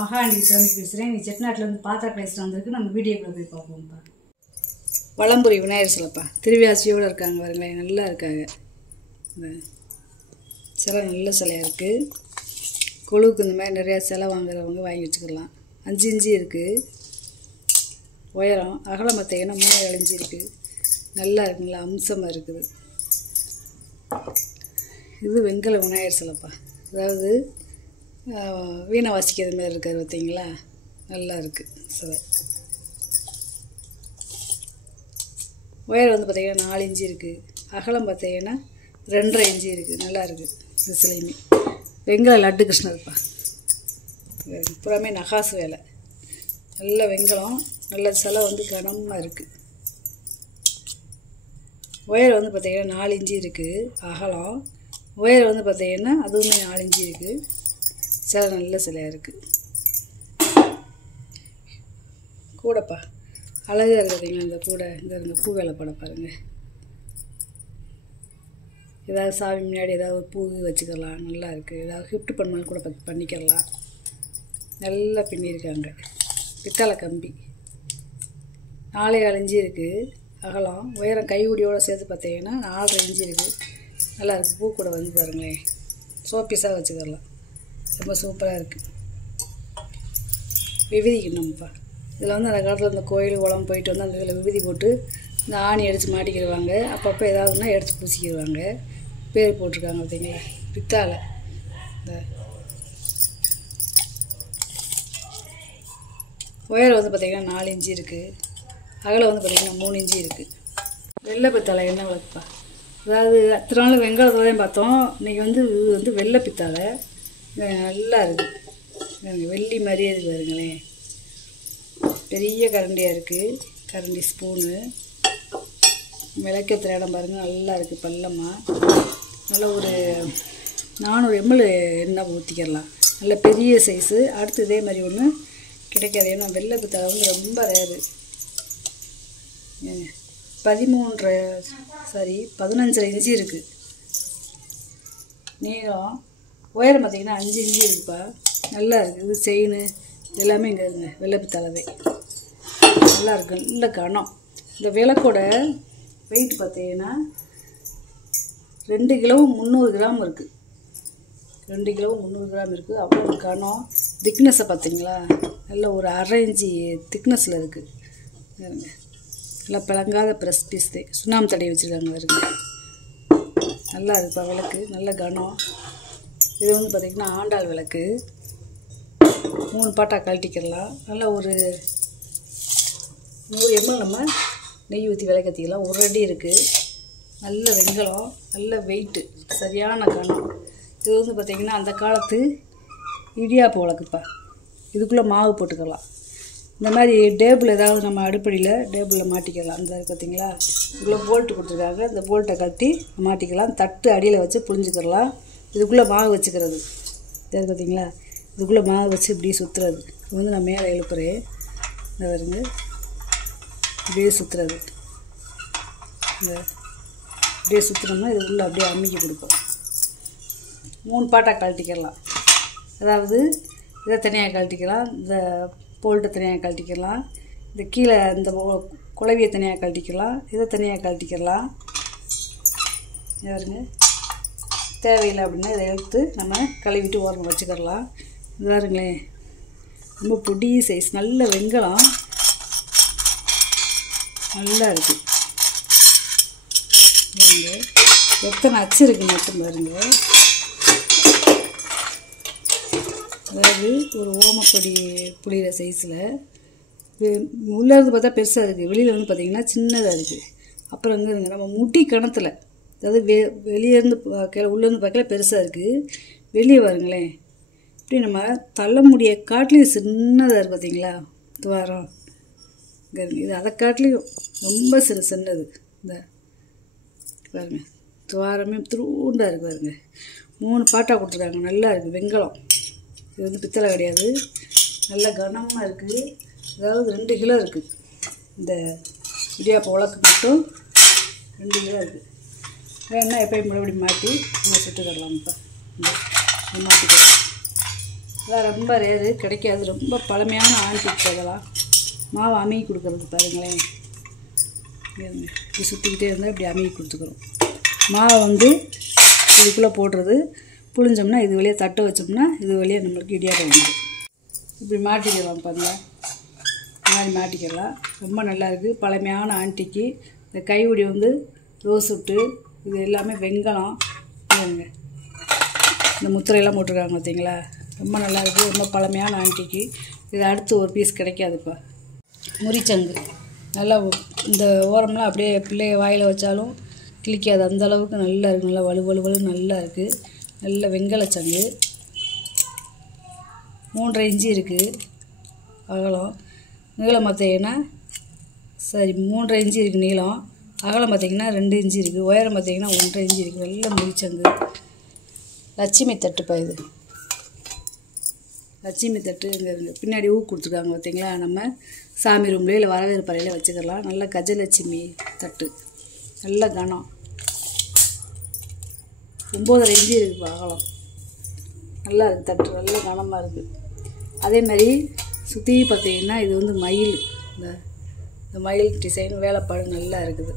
மகாண்டி சாமி பேசுகிறேன். நீ செட்டிநாட்டிலேருந்து பாத்திர பேசுகிற வந்திருக்கு. நம்ம வீடியோக்குள்ளே போய் பார்ப்போம்ப்பா. வளம்புரி விநாயகர் சிலைப்பா, திருவியாசியோடு இருக்காங்க. வருங்களேன், நல்லா இருக்காங்க. சிலை நல்ல சிலையாக இருக்குது. கொழுவுக்கு இந்த மாதிரி நிறையா சிலை வாங்குறவங்க வாங்கி வச்சுக்கலாம். 5 இன்ச்சு இருக்குது உயரம். அகலம் பார்த்தீங்கன்னா 3 இன்ச்சு இருக்குது. நல்லா இருக்குங்களா, அம்சமாக இருக்குது. இது வெண்கல விநாயகர் சிலைப்பா, அதாவது வீணை வாசிக்கிறது மாதிரி இருக்கார் பார்த்தீங்களா, நல்லா இருக்குது சிலை. உயரம் வந்து பார்த்திங்கன்னா 4 இன்ச்சு இருக்குது. அகலம் பார்த்தீங்கன்னா 2.5 இன்ச்சு இருக்குது. நல்லா இருக்குது இந்த சிலையுமே. வெண்கல லட்டு கிருஷ்ணர்ப்பா, புறமே நகாசு வேலை, நல்ல வெண்கலம், நல்ல சிலை வந்து கனமாக இருக்குது. உயரம் வந்து பார்த்திங்கன்னா 4 இன்ச்சு இருக்குது. அகலம் உயரம் வந்து பார்த்திங்கன்னா அதுவுமே 4 இன்ச்சு இருக்குது. சிலை நல்ல சிலையாக இருக்குது. கூடைப்பா அழகாக இருக்குதுங்களா இந்த கூடை. இந்த பூ வேலை படம் பாருங்கள். ஏதாவது சாமி முன்னாடி ஏதாவது பூ வச்சுக்கலாம், நல்லா இருக்குது. ஏதாவது கிஃப்ட் பண்ணாலும் கூட பண்ணிக்கலாம். நல்லா பின்னியிருக்காங்க. பித்தளை கம்பி 4.25 இன்ச்சு இருக்குது. அகலம் உயரம் கைகுடியோடு சேர்த்து பார்த்தீங்கன்னா 4.5 இன்ச்சு இருக்குது. நல்லா இருக்குது. பூ கூட வந்து பாருங்களேன், சோப்பீஸாக வச்சுக்கலாம். ரொம்ப சூப்பராக இருக்குது. விபூதி கிண்ணம்ப்பா, இதில் வந்து அந்த காலத்தில் இந்த கோயில் குளம் போயிட்டு வந்து அந்த இதில் விபூதி போட்டு இந்த ஆணி அடித்து மாட்டிக்கிடுவாங்க. அப்பப்போ ஏதாவதுன்னா எடுத்து பூசிக்கிடுவாங்க. பேர் போட்டிருக்காங்க பார்த்தீங்களா, பித்தாலை. இந்த உயரம் வந்து பார்த்திங்கன்னா 4 இன்ச்சு இருக்குது. அகலம் வந்து பார்த்திங்கன்னா 3 இன்ச்சு இருக்குது. வெள்ளை பித்தாலை என்ன விளக்குப்பா, அதாவது அத்தனை நாள் வெங்காயத்தில் தான் பார்த்தோம். இன்றைக்கி வந்து இது வந்து வெள்ளை பித்தாலை நல்லா இருக்குது. வெள்ளி மாதிரியே இருக்குது பாருங்களேன். பெரிய கரண்டியாக இருக்குது. கரண்டி ஸ்பூனு விளக்கத்துற இடம் பாருங்கள், நல்லா இருக்குது. பள்ளமாக நல்லா ஒரு 400 ml எண்ணெய் ஊற்றிக்கலாம். நல்ல பெரிய சைஸு. அடுத்து இதே மாதிரி ஒன்று கிடைக்காது. ஏன்னா வெள்ளை பித்தாலை வந்து ரொம்ப ரேரு. 15.5 இன்ச்சு இருக்குது நீளம். உயரம் பார்த்திங்கன்னா 5 இன்ச்சு இருக்குப்பா. நல்லா இருக்குது. இது செயின் எல்லாமே இங்கே இருக்குங்க. வெள்ளை பித்தாலை நல்லா இருக்குது, நல்ல கனம். இந்த விளக்கோட வெயிட் பார்த்தீங்கன்னா 2 கிலோ 300 கிராம் இருக்குது. 2 கிலோ 300 கிராம் இருக்குது. அவ்வளோ கனம். திக்னஸை பார்த்தீங்களா, நல்ல ஒரு 1/2 இன்ச்சு திக்னஸில் இருக்குது. நல்லா பிளங்காத ப்ரெஸ் பீஸ் சுண்ணாம்பு தடவி வச்சுருக்காங்க வருங்க. நல்லா இருக்குப்பா விளக்கு, நல்ல கனம். இது வந்து பார்த்திங்கன்னா ஆண்டாள் விளக்கு. 3 பாட்டாக கழட்டிக்கிடலாம். நல்லா ஒரு 100 ml நம்ம நெய் ஊற்றி விளக்கத்திக்கலாம். 1 அடி இருக்குது. நல்ல வெண்கலம், நல்ல வெயிட்டு, சரியான கனம். இது வந்து பார்த்திங்கன்னா அந்த காலத்து இடியாப்பு விளக்குப்பா. இதுக்குள்ளே மாவு போட்டுக்கலாம். இந்த மாதிரி டேபிள் ஏதாவது நம்ம அடுப்படியில் டேபிளில் மாட்டிக்கலாம். இந்த பார்த்திங்களா, இதுக்குள்ளே போல்ட்டு கொடுத்துருக்காங்க. இந்த போல்ட்டை கட்டி மாட்டிக்கலாம். தட்டு அடியில் வச்சு புழிஞ்சிக்கிறலாம். இதுக்குள்ளே மாவு வச்சுக்கிறது. இது பார்த்திங்களா, இதுக்குள்ளே மாவு வச்சு இப்படியே சுற்றுறது. இது வந்து நான் மேலே எழுப்புறேன். இந்த வருங்க, இப்படியே சுற்றுறது. இந்த இப்படியே சுற்றினோம்னா இதுக்குள்ளே அப்படியே அம்மிக்கி கொடுப்போம். 3 பாட்டாக கழட்டிக்கலாம். அதாவது இதை தனியாக கழட்டிக்கலாம், இந்த போல்ட்டை தனியாக கழட்டிக்கலாம், இந்த கீழே இந்த குழவியை தனியாக கழட்டிக்கலாம், இதை தனியாக கழட்டிக்கலாம். யாருங்க தேவையில்லை அப்படின்னா இதை எடுத்து நம்ம கழுவிட்டு ஓரமாக வச்சுக்கிடலாம். இது பாருங்களேன், ரொம்ப பொடி சைஸ், நல்ல வெண்கலம், நல்லா இருக்குது. எத்தனை அச்சு இருக்குது மட்டும் பாருங்க. அதாவது ஒரு ஓமப்பொடி புளிகிற சைஸில். உள்ளே இருந்து பார்த்தா பெருசாக இருக்குது, வெளியில் வந்து பார்த்திங்கன்னா சின்னதாக இருக்குது. அப்புறம் வந்து நம்ம முடி கணத்தில், அதாவது வெளியேருந்து பார்க்கல, உள்ளேருந்து பார்க்கல பெருசாக இருக்குது. வெளியே பாருங்களேன், இப்படி நம்ம தலைமுடியை காட்டிலையும் சின்னதாக இருக்குது பார்த்தீங்களா துவாரம். இது அதை காட்டிலையும் ரொம்ப சின்னது. இந்த பாருங்க, துவாரமே துருண்டாக இருக்குது பாருங்க. 3 பாட்டாக கொடுத்துருக்காங்க. நல்லா இருக்குது வெண்கலம். இது வந்து பித்தளை கிடையாது, நல்ல கனமாக இருக்குது. அதாவது 2 கிலோ இருக்குது. இந்த இடியாப்ப உலக்கு மட்டும் 2 கிலோ இருக்குது. வேணா எப்பயும் மறுபடியும் மாட்டி நம்ம சுட்டுக்கிடலாம்ப்பா. மாட்டிக்கலாம். இதெல்லாம் ரொம்ப ரேரு, கிடைக்காது. ரொம்ப பழமையான ஆன்டிக் அதெல்லாம். மாவு அமுகி கொடுக்குறது பாருங்களேன். இப்படி சுற்றிக்கிட்டே இருந்தால் இப்படி அமுகி கொடுத்துக்கிறோம். மாவை வந்து இதுக்குள்ளே போடுறது, புழிஞ்சோம்னா இது வழியாக தட்டை வச்சோம்னா இது வழியாக நம்மளுக்கு இடியாட்டம் வந்துடும். இப்படி மாட்டிக்கலாம் பாருங்கள். இந்த மாதிரி மாட்டிக்கலாம். ரொம்ப நல்லாயிருக்கு. பழமையான ஆன்டிக்கு. இந்த கைவிடி வந்து ரோஸ் உட்டு, இது எல்லாமே வெங்கலம். பாருங்க, இந்த முத்திரையெல்லாம் போட்டிருக்காங்க பார்த்தீங்களா. ரொம்ப நல்லாயிருக்கு. ரொம்ப பழமையான ஆன்டிக்கு. இது அடுத்து ஒரு பீஸ் கிடைக்காதுப்பா. முறிச்சங்கு நல்லா இந்த ஓரம்லாம் அப்படியே பிள்ளைய வாயில் வச்சாலும் கிளிக்காது, அந்தளவுக்கு நல்லா இருக்குது. நல்லா வலுவலு நல்லா இருக்குது. நல்ல வெங்கலச்சங்கு. 3.5 இன்ச்சு இருக்குது அகலம். நீளம் பார்த்தீங்கன்னா 3.5 இன்ச்சு இருக்குது நீளம். அகலம் பார்த்திங்கன்னா 2 இன்ச்சு இருக்குது. உயரம் பார்த்திங்கன்னா 1.5 இன்ச்சு இருக்குது. நல்ல முறிச்சங்கு. லட்சுமி தட்டுப்பா இது. லட்சுமி தட்டு இங்கே இருக்குது. பின்னாடி ஊ கொடுத்துருக்காங்க பார்த்தீங்களா. நம்ம சாமி ரூம்லேயே இல்லை வரவேற்பு அறையில் வச்சுக்கலாம். நல்ல கஜலட்சுமி தட்டு. நல்ல கனம். 9.5 இன்ச்சு இருக்குது அகலம். நல்லா இருக்குது தட்டு. நல்ல கனமாக இருக்குது. அதே மாதிரி சுற்றி பார்த்தீங்கன்னா இது வந்து மயில். இந்த மயில் டிசைன் வேலைப்பாடு நல்லா இருக்குது.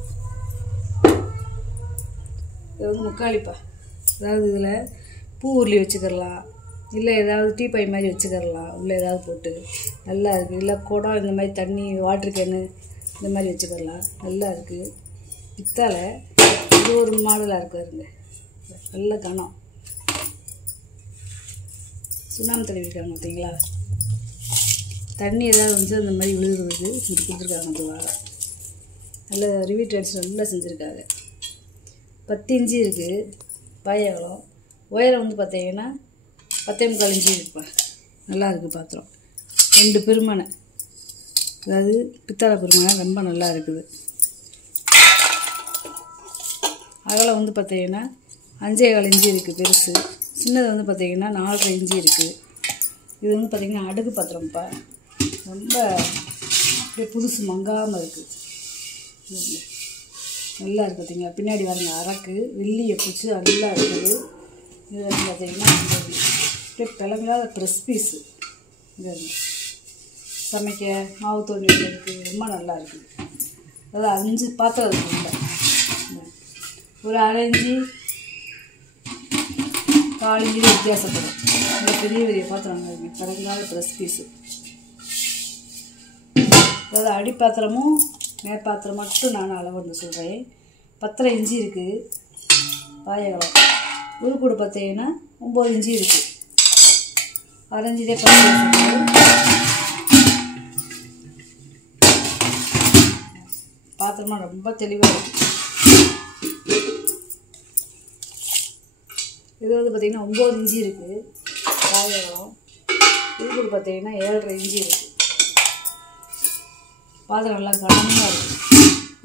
இது வந்து முக்காளிப்பா. அதாவது இதில் பூ உருளி வச்சுக்கிறலாம், இல்லை ஏதாவது டீப்பை மாதிரி வச்சுக்கிறலாம். உள்ளே ஏதாவது போட்டு நல்லா இருக்குது. இல்லை குடம் இந்த மாதிரி தண்ணி வாட்டர் கேனு இந்த மாதிரி வச்சுக்கிறலாம். நல்லா இருக்குது. பித்தாலை இது ஒரு மாடலாக இருக்குதுங்க. நல்ல கனம். சுண்ணாம்பு தடவிருக்காங்க பார்த்தீங்களா. தண்ணி ஏதாவது வந்து அந்த மாதிரி விழுகிறதுக்கு இது கொடுத்துருக்காங்க. அந்த வாரம் நல்ல ரிவீட் அடிச்சு நல்லா செஞ்சுருக்காங்க. 10 இன்ச்சு இருக்குது பாயகலம். உயரம் வந்து பார்த்தீங்கன்னா 10.25 இன்ச்சு இருக்குப்பா. நல்லா இருக்குது பாத்திரம். 2 பெருமனை, அதாவது பித்தளை பெருமனை ரொம்ப நல்லா இருக்குது. அகலம் வந்து பார்த்தீங்கன்னா 5.25 இன்ச்சு இருக்குது பெருசு. சின்னது வந்து பார்த்தீங்கன்னா 4.5 இன்ச்சு இருக்குது. இது வந்து பார்த்தீங்கன்னா அடுக்கு பாத்திரம்ப்பா. ரொம்ப அப்படியே புதுசு மங்காமல் இருக்குது. நல்லா இருக்குது பார்த்தீங்களா. பின்னாடி பாருங்க அரக்கு வெள்ளியை பிடிச்சி நல்லா இருக்குது. இது வந்து பார்த்தீங்கன்னா அப்படியே பிளங்காத ப்ரெஸ் பீஸு. இது சமைக்க மாவு தோண்டி வைக்கிறதுக்கு ரொம்ப நல்லா இருக்குது. அதாவது 5 பாத்திரம் இருக்குங்க. ஒரு 1/2 இன்ச்சு 4 இன்ச்சு வித்தியாசப்படும். இந்த பெரிய பெரிய பாத்திரம் இருக்குது. பிளங்காத ப்ரெஸ் பீஸு. அதாவது அடிப்பாத்திரமும் மேற்பாத்திரம் மட்டும் நான் அளவு வந்து சொல்கிறேன். 10.5 இன்ச்சு இருக்குது பாயகலம். உருக்கூடு பார்த்தீங்கன்னா 9 இன்ச்சு இருக்குது. அரைஞ்சிதே பாத்திரமா ரொம்ப தெளிவாக இருக்குது. இது வந்து பார்த்திங்கன்னா 9 இன்ச்சு இருக்குது பாயகலம். உருக்கூடு பார்த்தீங்கன்னா 7.5 இன்ச்சு இருக்குது. பாத்திரம் நல்லா கனமாக இருக்குது.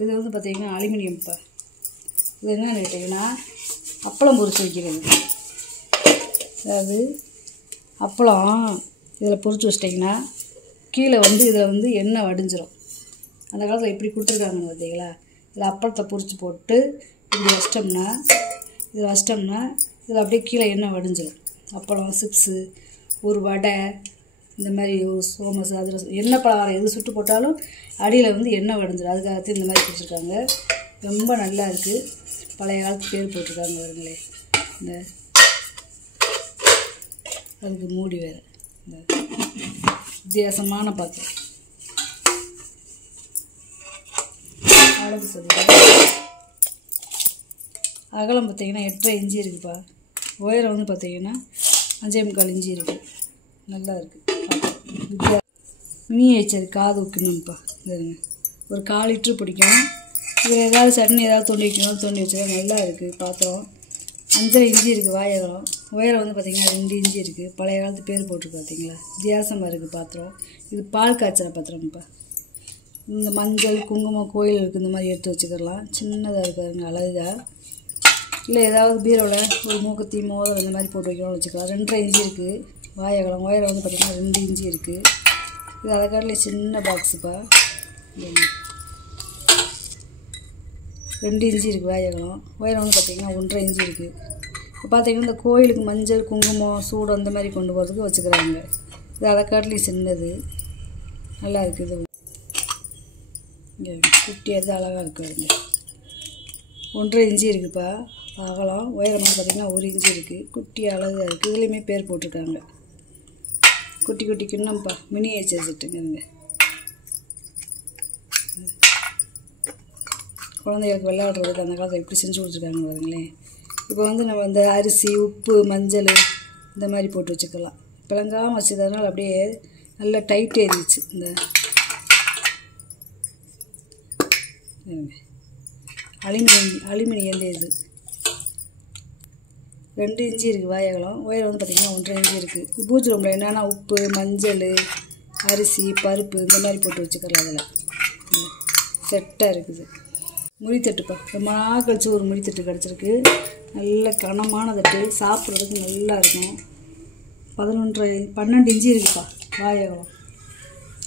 இது வந்து பார்த்திங்கன்னா அலுமினியம்ப்பா. இது என்னன்னு கேட்டிங்கன்னா அப்பளம் பொரிச்சு வைக்கிறது. அதாவது அப்பளம் இதில் பொரிச்சு வச்சிட்டிங்கன்னா கீழே வந்து இதில் வந்து எண்ணெய் வடிஞ்சிரும். அந்த காலத்தில் எப்படி கொடுத்துருக்காங்க பார்த்தீங்களா. இதில் அப்பளத்தை பொரிச்சு போட்டு இப்படி வச்சிட்டோம்னா இதில் அப்படியே கீழே எண்ணெய் வடிஞ்சிடும். அப்பளம், சிப்ஸு, ஒரு வடை, இந்த மாதிரி ஒரு சோமஸ், அதில் எண்ணெய் பலகாரம் எது சுட்டு போட்டாலும் அடியில் வந்து எண்ணெய் வடிஞ்சிடும். அதுக்காகத்தான் இந்த மாதிரி கொடுத்துருக்காங்க. ரொம்ப நல்லா இருக்குது. பழைய காலத்து பேர் போட்டிருக்காங்க வருங்களே. இந்த அதுக்கு மூடி வேறு. இந்த வித்தியாசமான பாத்திரம். அளவு சொல்லுங்கள். அகலம் பார்த்தீங்கன்னா 8.5 இன்ச்சு இருக்குப்பா. உயரம் வந்து பார்த்தீங்கன்னா 5.25 இன்ச்சு இருக்குது. நல்லா இருக்குது. மினியேச்சர் காது வைக்கணும்ப்பா. இதுங்க ஒரு 1/4 லிட்ரு பிடிக்கும். இதில் ஏதாவது சட்னி ஏதாவது தோண்டி வைக்கணும், தோண்டி வச்சா நல்லா இருக்குது பாத்திரம். 5.5 இன்ச்சு இருக்குது வாயகலம். உயரம் வந்து பார்த்திங்கன்னா 2 இன்ச்சு இருக்குது. பழைய காலத்து பேர் போட்டிருக்கு பார்த்தீங்களா. வித்தியாசமாக இருக்குது பாத்திரம். இது பால் காய்ச்சற பாத்திரம்ப்பா. இந்த மஞ்சள் குங்குமம் கோயிலுக்கு இந்த மாதிரி எடுத்து வச்சுக்கலாம். சின்னதாக இருக்காதுங்க அழகாக. இல்லை ஏதாவது பீரோவில் ஒரு மூக்குத்தி மோதிரம் இந்த மாதிரி போட்டு வைக்கணும்னு வச்சுக்கலாம். 2.5 இன்ச்சு இருக்குது வாயகலம். உயரம் வந்து பார்த்திங்கன்னா 2 இன்ச்சு இருக்குது. இது அதை காட்டில் சின்ன பாக்ஸுப்பா. 2 இன்ச்சு இருக்குது வாயகலம். உயரம் வந்து பார்த்திங்கன்னா 1.5 இன்ச்சு இருக்குது. இப்போ பார்த்தீங்கன்னா இந்த கோயிலுக்கு மஞ்சள் குங்குமம் சூடம் அந்த மாதிரி கொண்டு போகிறதுக்கு வச்சுக்கிறாங்க. இது அதை காட்டிலையும் சின்னது, நல்லா இருக்குது. இது இங்கே குட்டியாக தான் அழகாக இருக்குதுங்க. 1.5 இன்ச்சு இருக்குப்பா அகலம். உயரமாக பார்த்திங்கன்னா 1 இன்ச்சு இருக்குது. குட்டி அழகாக இருக்குது. இதுலேயுமே பேர் போட்டிருக்காங்க. குட்டி குட்டி கிண்ணம்ப்பா, மினியேச்சர் செட்டுங்க. குழந்தைகளுக்கு விளையாடுறதுக்கு அந்த காலத்தில் எப்படி செஞ்சு கொடுத்துருக்காங்க பாருங்களேன். இப்போ வந்து நம்ம இந்த அரிசி உப்பு மஞ்சள் இந்த மாதிரி போட்டு வச்சுக்கலாம். பிளங்காமல் வச்சுக்கிறதுனால அப்படியே நல்லா டைட் ஏறிடுச்சு. இந்த அலுமினியம் இது 2 இன்ச்சு இருக்குது வாயகலம். உயரம் வந்து பார்த்திங்கன்னா 1.5 இன்ச்சு இருக்குது. பூஜை ரூமில் என்னென்னா உப்பு மஞ்சள் அரிசி பருப்பு இந்த மாதிரி போட்டு வச்சுக்கலாம். அதில் செட்டாக இருக்குது. முறித்தட்டுப்பா, ரொம்ப நாள் கழிச்சு ஒரு முறித்தட்டு கிடச்சிருக்கு. நல்ல கனமான தட்டு, சாப்பிட்றதுக்கு நல்லா இருக்கும். 12 இன்ச்சு இருக்குப்பா வாயகலம்.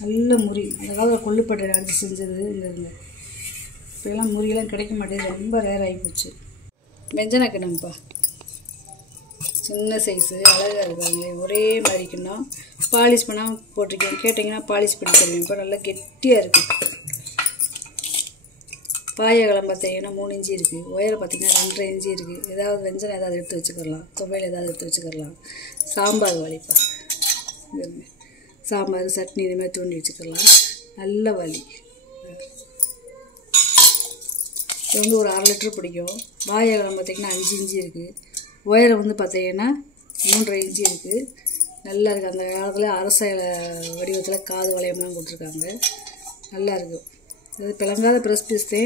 நல்ல முறி, அந்த காலத்தில் கொள்ளுப்பட்டை அடித்து செஞ்சது இருந்து. இப்போலாம் முறியெல்லாம் கிடைக்க மாட்டேங்குது, ரொம்ப ரேர் ஆகி போச்சு. வெஞ்சன கிண்ணம்ப்பா, சின்ன சைஸு, அழகாக இருக்காங்களே. ஒரே மாதிரி கிண்ணம், பாலிஷ் பண்ணால் போட்டிருக்கேன். கேட்டிங்கன்னா பாலிஷ் பண்ணி தருவேன். இப்போ நல்லா கெட்டியாக இருக்குது. பாயகலம் பார்த்தீங்கன்னா 3 இன்ச்சு இருக்குது. உயரம் பார்த்திங்கன்னா 2.5 இன்ச்சு இருக்குது. ஏதாவது வெஞ்சனம் ஏதாவது எடுத்து வச்சுக்கலாம், துவையல் ஏதாவது எடுத்து வச்சுக்கலாம். சாம்பார் வாளிப்பா, சாம்பார் சட்னி இதுமாதிரி தூண்டி வச்சுக்கலாம். நல்ல வலி. இது வந்து ஒரு 1/2 லிட்டர் பிடிக்கும். வாயகலம் பார்த்திங்கன்னா 5 இன்ச்சு இருக்குது. உயரம் வந்து பார்த்திங்கன்னா 3.5 இன்ச்சு இருக்குது. நல்லா இருக்குது. அந்த காலத்தில் அரசையில் வடிவத்தில் காது வளையம்லாம் கொடுத்துருக்காங்க. நல்லா இருக்குது. இது பிளங்காத ப்ரெஸ் பீஸ்தே.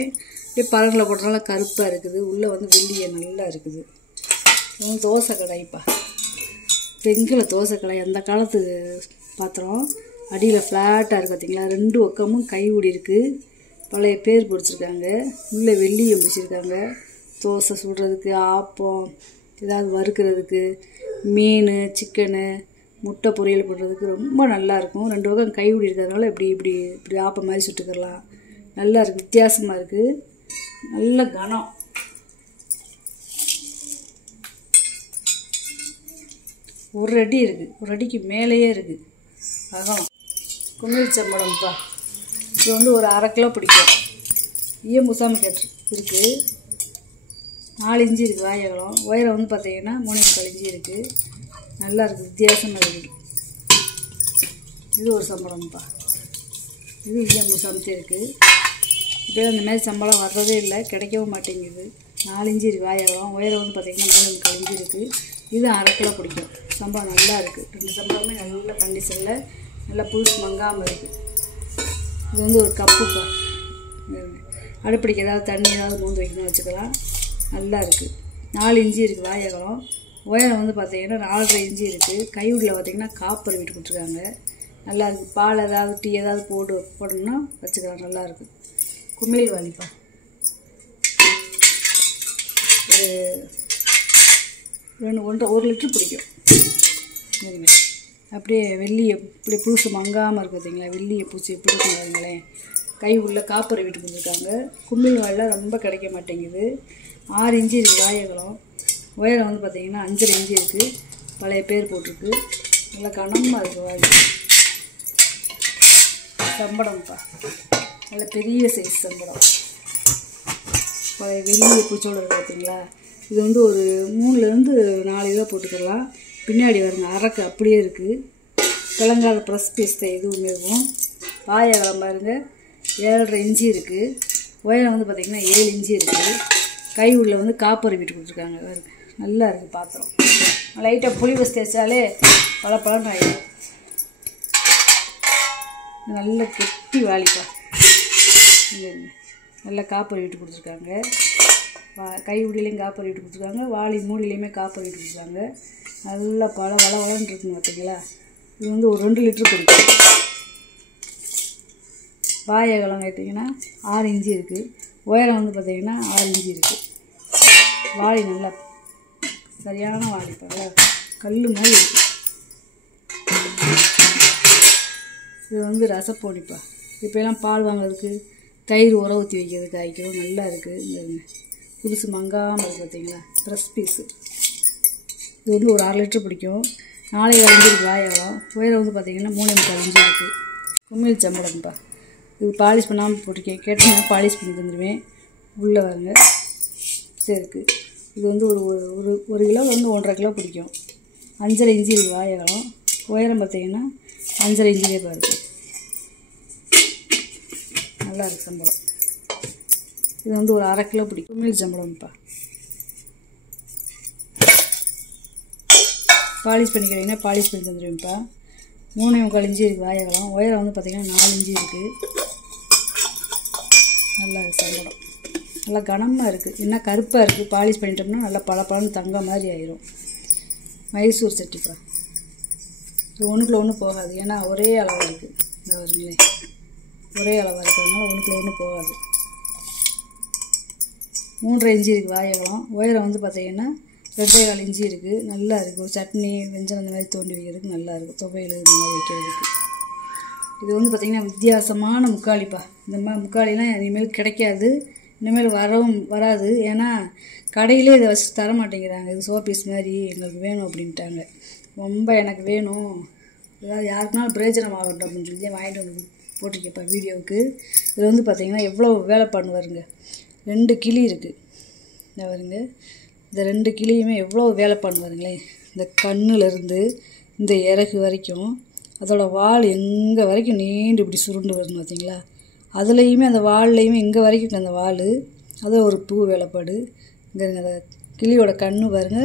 இப்படியே பழங்களை போட்டனால கருப்பாக இருக்குது. உள்ளே வந்து வெள்ளியை நல்லா இருக்குது. இது வந்து தோசை கடாய்ப்பா, வெங்கல தோசை கடாய். அந்த காலத்து பாத்திரம். அடியில் ஃப்ளாட்டாக இருக்குது பார்த்திங்களா. 2 பக்கமும் கைவிடி இருக்குது. பழைய பேர் பிடிச்சிருக்காங்க. உள்ளே வெள்ளியை பிடிச்சிருக்காங்க. தோசை சுடுறதுக்கு, ஆப்பம் ஏதாவது வறுக்கிறதுக்கு, மீன் சிக்கனு முட்டை பொரியல் பண்ணுறதுக்கு ரொம்ப நல்லாயிருக்கும். 2 பக்கம் கைவிடி இருக்கிறதுனால இப்படி ஆப்பம் மாதிரி சுட்டுக்கலாம். நல்லா இருக்குது, வித்தியாசமாக இருக்குது. நல்ல கனம். ஒரு அடி இருக்குது, ஒரு அடிக்கு மேலேயே இருக்குது அகலம். குமிழ் சம்பளம்ப்பா, இது வந்து ஒரு 1/2 கிலோ பிடிக்கும். ஈயம்பூசாமல் இருக்குது. 4 இன்ச்சு இருக்குது வாயகலம். உயரம் வந்து பார்த்திங்கன்னா 3.25 இன்ச்சு இருக்குது. நல்லா இருக்குது, வித்தியாசமாக இருக்குது. இது ஒரு சம்பளம்ப்பா, இது ஈயம்பூசாமத்தே இருக்குது. இப்போ அந்த மாதிரி சம்பளம் வர்றதே இல்லை, கிடைக்கவும் மாட்டேங்குது. 4 இன்ச்சு இருக்குது வாயகலம். உயரம் வந்து பார்த்திங்கன்னா 3.25 இன்ச்சு இருக்குது. இது 1/2 கிலோ பிடிக்கும். சம்பளம் நல்லா இருக்குது. 2 சம்பளமே நல்ல கண்டிஷனில் நல்லா புதுசு மங்காமல் இருக்குது. இது வந்து ஒரு கப்புப்பா. அடுப்படிக்கு ஏதாவது தண்ணி ஏதாவது மூந்து வைக்கணும்னு வச்சுக்கலாம். நல்லா இருக்குது. 4 இன்ச்சு இருக்குது வாயகலம். உயரம் வந்து பார்த்திங்கன்னா 4.5 இன்ச்சு இருக்குது. கைவிடில் பார்த்திங்கன்னா காப்பர் வீட்டு கொடுத்துருக்காங்க. நல்லா இருக்குது. பால் ஏதாவது டீ ஏதாவது போடணும்னா வச்சுக்கலாம். நல்லாயிருக்கு. குமிழ் வாளிப்பா, ஒரு 1 லிட்டர் பிடிக்கும். அப்படியே வெள்ளியை இப்படி புதுசு மங்காமல் இருக்குது பார்த்திங்களா. வெள்ளியை பூச்சி எப்படி இருக்குன்னு பாருங்களேன். கை உள்ள காப்பரை வீட்டு கொடுத்துருக்காங்க. குமிழ் வாளிலாம் ரொம்ப கிடைக்க மாட்டேங்குது. 6 இன்ச்சு இருக்குது வாயகலம். உயரம் வந்து பார்த்திங்கன்னா 5.5 இன்ச்சு இருக்குது. பழைய பேர் போட்டிருக்கு. நல்லா கனமாக இருக்குது வாளி. சம்பளம்ப்பா, நல்ல பெரிய சைஸ் சம்பளம். பழைய வெள்ளியை பூச்சோடு இருக்குது பார்த்திங்களா. இது வந்து ஒரு 3லேருந்து 4 கிலோ போட்டுக்கலாம். பின்னாடி வருங்க அரக்கு அப்படியே இருக்குது. கிழங்காத ப்ரெஸ் பீஸ் தான் இதுவுமே இருக்கும். வாயகலம் பாருங்கள் 7.5 இன்ச்சு இருக்குது. உயரம் வந்து பார்த்திங்கன்னா 7 இன்ச்சு இருக்குது. கை உள்ள வந்து காப்பர் வீட்டு கொடுத்துருக்காங்க. பாருங்க, நல்லா இருக்குது பாத்திரம். லைட்டாக புளி வச்சு தேய்ச்சாலே பழப்பழன்னு ஆகிடும். நல்ல கெட்டி வாளிப்பா. நல்லா காப்பர் வீட்டு கொடுத்துருக்காங்க. கை உடிலையும் காப்பர் வீட்டு கொடுத்துருக்காங்க. வாளி மூடிலையுமே காப்பர் வீட்டு கொடுத்துருக்காங்க. நல்லா வளன்னு இருக்குங்க பார்த்தீங்களா. இது வந்து ஒரு 2 லிட்டர் பிடிக்கும். வாயகலம் கேட்டிங்கன்னா 6 இன்ச்சு இருக்குது. உயரம் வந்து பார்த்திங்கன்னா 6 இன்ச்சு இருக்குது. வாளி நல்லா சரியான வாளிப்பா, கல் மாதிரி இருக்குது. இது வந்து ரசப்பொடிப்பா. இப்போலாம் பால் வாங்குறதுக்கு தயிர் உர ஊற்றி வைக்கிறதுக்கு ஆகிக்கும். நல்லா இருக்குது. புதுசு மங்காமல் இருக்குது பார்த்தீங்களா. ப்ரெஸ் பீஸு இது வந்து ஒரு 1/2 லிட்டர் பிடிக்கும். 4.25 இன்ச்சு இருக்குது வாயகம். உயரம் வந்து பார்த்திங்கன்னா 3.25 இன்ச்சு இருக்குது. குமிழ் சம்பளம்ப்பா. இது பாலிஷ் பண்ணாமல் போட்டிருக்கேன். கேட்டீங்கன்னா பாலிஷ் பண்ணி தந்துடுவேன். உள்ளே வாங்க இருக்குது. இது வந்து ஒரு கிலோ வந்து 1.5 கிலோ பிடிக்கும். 5.5 இன்ச்சு இருக்குது வாயகம். உயரம் பார்த்திங்கன்னா 5.5 இன்ச்சிலே பாருங்க. நல்லா இருக்குது சம்பளம். இது வந்து ஒரு 1/2 கிலோ பிடிக்கும். குமிழ் சம்பளம்ப்பா. பாலிஷ் பண்ணிக்கிறீங்கன்னா பாலிஷ் பண்ணி தந்துடுவேன்ப்பா. 3.25 இன்ச்சு இருக்குது வாயகம். உயரம் வந்து பார்த்திங்கன்னா 4 இன்ச்சு இருக்குது. நல்லா இருக்குது சம்பளம். நல்லா கனமாக இருக்குது. என்ன கருப்பாக இருக்குது. பாலிஷ் பண்ணிட்டோம்னா நல்லா பளபளன்னு தங்க மாதிரி ஆயிரும். மைசூர் சட்டிப்பா. இது ஒன்றுக்குள்ள ஒன்று போகாது. ஏன்னா ஒரே அளவாக இருக்குது. இந்த வருங்களே ஒரே அளவாக இருக்கிறதுனால ஒன்றுக்குள்ள ஒன்று போகாது. 3.5 இன்ச்சு இருக்குது வாயகம். உயரம் வந்து பார்த்திங்கன்னா 2.25 இன்ச்சு இருக்குது. நல்லா இருக்குது. ஒரு சட்னி வெஞ்சனம் இந்த மாதிரி தோண்டி வைக்கிறதுக்கு நல்லா இருக்குது. துவையல் இந்த மாதிரி வைக்கிறதுக்கு. இது வந்து பார்த்திங்கன்னா வித்தியாசமான முக்காளிப்பா. இந்த மாதிரி முக்காளிலாம் இனிமேல் கிடைக்காது. இனிமேல் வராது. ஏன்னா கடையிலே இதை வச்சு தர மாட்டேங்கிறாங்க. இது சோப்பீஸ் மாதிரி எங்களுக்கு வேணும் அப்படின்ட்டாங்க. ரொம்ப எனக்கு வேணும், ஏதாவது யாருக்குனாலும் பிரயோஜனம் ஆகட்டும் அப்படின்னு சொல்லி வாங்கிட்டு வந்து போட்டிருக்கேன்ப்பா வீடியோவுக்கு. இதில் வந்து பார்த்திங்கன்னா எவ்வளோ வேலை பண்ணுவாருங்க. 2 கிளி இருக்குது. இந்த வருங்க, இந்த 2 கிளியுமே எவ்வளோ வேலை பண்ணுவாருங்களே. இந்த கண்ணுலேருந்து இந்த இறகு வரைக்கும் அதோட வால் எங்கே வரைக்கும் நீண்டு இப்படி சுருண்டு வருது பார்த்தீங்களா. அதுலேயுமே அந்த வால்லையுமே இங்கே வரைக்கும் அந்த வால். அது ஒரு பூ வேலைப்பாடு. இங்கே அந்த கிளியோட கண்ணு பாருங்க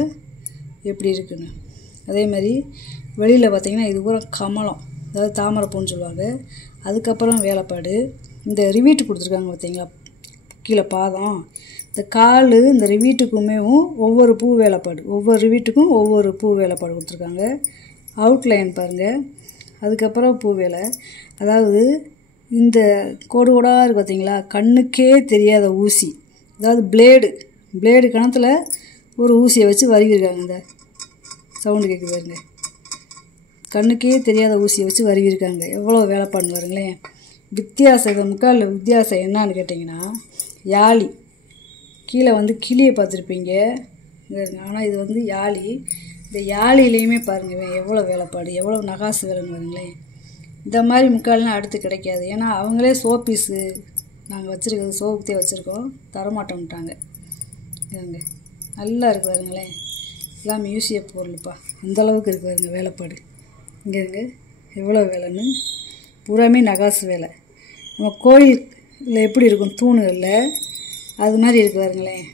எப்படி இருக்குன்னு. அதே மாதிரி வெளியில் பார்த்திங்கன்னா இது பூரா கமலம், அதாவது தாமரைப்பூன்னு சொல்லுவாங்க. அதுக்கப்புறம் வேலைப்பாடு இந்த ரிவீட்டு கொடுத்துருக்காங்க பார்த்தீங்களா. கீழே பாதம், இந்த கால், இந்த ரிவீட்டுக்குமே ஒவ்வொரு பூ வேலைப்பாடு. ஒவ்வொரு ரிவீட்டுக்கும் ஒவ்வொரு பூ வேலைப்பாடு கொடுத்துருக்காங்க. அவுட்லைன் பாருங்கள். அதுக்கப்புறம் பூ வேலை. அதாவது இந்த கோடு கோடாக இருக்குது பார்த்தீங்களா. கண்ணுக்கே தெரியாத ஊசி, அதாவது பிளேடு கணத்தில் ஒரு ஊசியை வச்சு வருகிருக்காங்க. இந்த சவுண்டு கேட்குது பாருங்க. கண்ணுக்கே தெரியாத ஊசியை வச்சு வருகிருக்காங்க. எவ்வளோ வேலை பண்ணுவாருங்களேன். வித்தியாசம் இந்த முக்காலில் வித்தியாசம் என்னான்னு கேட்டிங்கன்னா, யாழி கீழே வந்து கிளியை பார்த்துருப்பீங்க. ஆனால் இது வந்து யாழி. இந்த யாழிலையுமே பாருங்கள் எவ்வளோ வேலைப்பாடு, எவ்வளோ நகாசு வேலைன்னு பாருங்களேன். இந்த மாதிரி முக்கால்லாம் அடுத்து கிடைக்காது. ஏன்னா அவங்களே சோப்பீஸு நாங்கள் வச்சுருக்கிறது சோப்புத்தே வச்சுருக்கோம், தரமாட்டோம்ட்டாங்க. இருங்க, நல்லா இருக்கு பாருங்களேன். எல்லாம் மியூசியம் பொருள்ப்பா. அந்தளவுக்கு இருக்கு பாருங்க வேலைப்பாடு. இங்கே இருங்க எவ்வளோ வேலைன்னு. பூராமே நகாசு வேலை. நம்ம கோயிலில் எப்படி இருக்கும் தூணுகளில், அது மாதிரி இருக்கு பாருங்களேன்.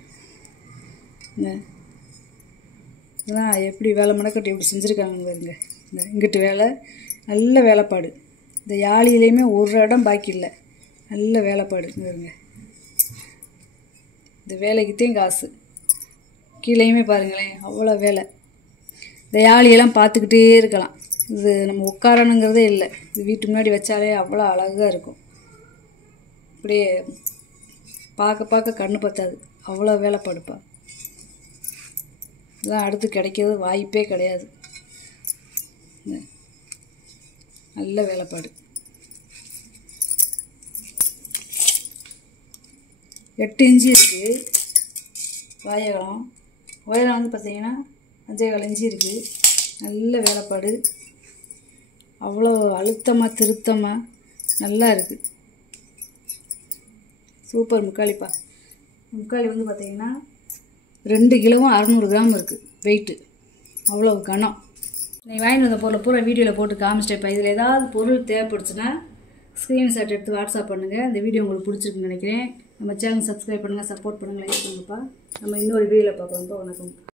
இதெல்லாம் எப்படி வேலை மணக்கட்டு எப்படி செஞ்சுருக்காங்கன்னு பாருங்க. இந்த இங்கிட்டு வேலை நல்ல வேலைப்பாடு. இந்த யாழிலையுமே ஒரு இடம் பாக்கி இல்லை. நல்ல வேலைப்பாடு பாருங்க. இந்த வேலைக்குத்தான் காசு. கீழேயுமே பாருங்களேன் அவ்வளோ வேலை. இந்த யாழியெல்லாம் பார்த்துக்கிட்டே இருக்கலாம். இது நம்ம உட்காரணுங்கிறதே இல்லை. இது வீட்டு முன்னாடி வச்சாலே அவ்வளோ அழகாக இருக்கும். இப்படியே பார்க்க கண்ணு பத்தாது, அவ்வளோ வேலைப்பாடுப்பா. இதெல்லாம் அடுத்து கிடைக்கிறது வாய்ப்பே கிடையாது. நல்ல வேலைப்பாடு. 8 இன்ச்சு இருக்குது வாயகம். உயரம் வந்து பார்த்திங்கன்னா 5.25 இன்ச்சு இருக்குது. நல்ல வேலைப்பாடு. அவ்வளோ அழுத்தமாக திருத்தமாக நல்லா இருக்குது. சூப்பர் முக்காளிப்பா. முக்காளி வந்து பார்த்திங்கன்னா 2 கிலோவும் 600 கிராம் இருக்குது வெயிட்டு. அவ்வளோ கனம். நீங்கள் வாங்கிட்டு வந்த பொருளை பூரா வீடியோவில் போட்டு காமிச்சிட்டேப்பா. இதில் ஏதாவது பொருள் தேவைப்படுச்சுன்னா ஸ்க்ரீன்ஷாட் எடுத்து வாட்ஸ்அப் பண்ணுங்கள். இந்த வீடியோ உங்களுக்கு பிடிச்சிருக்குன்னு நினைக்கிறேன். நம்ம சேனல் சப்ஸ்கிரைப் பண்ணுங்கள், சப்போர்ட் பண்ணுங்கள், லைக் பண்ணுங்கப்பா. நம்ம இன்னொரு வீடியோவில் பார்க்கலாம்ப்பா. வணக்கம்.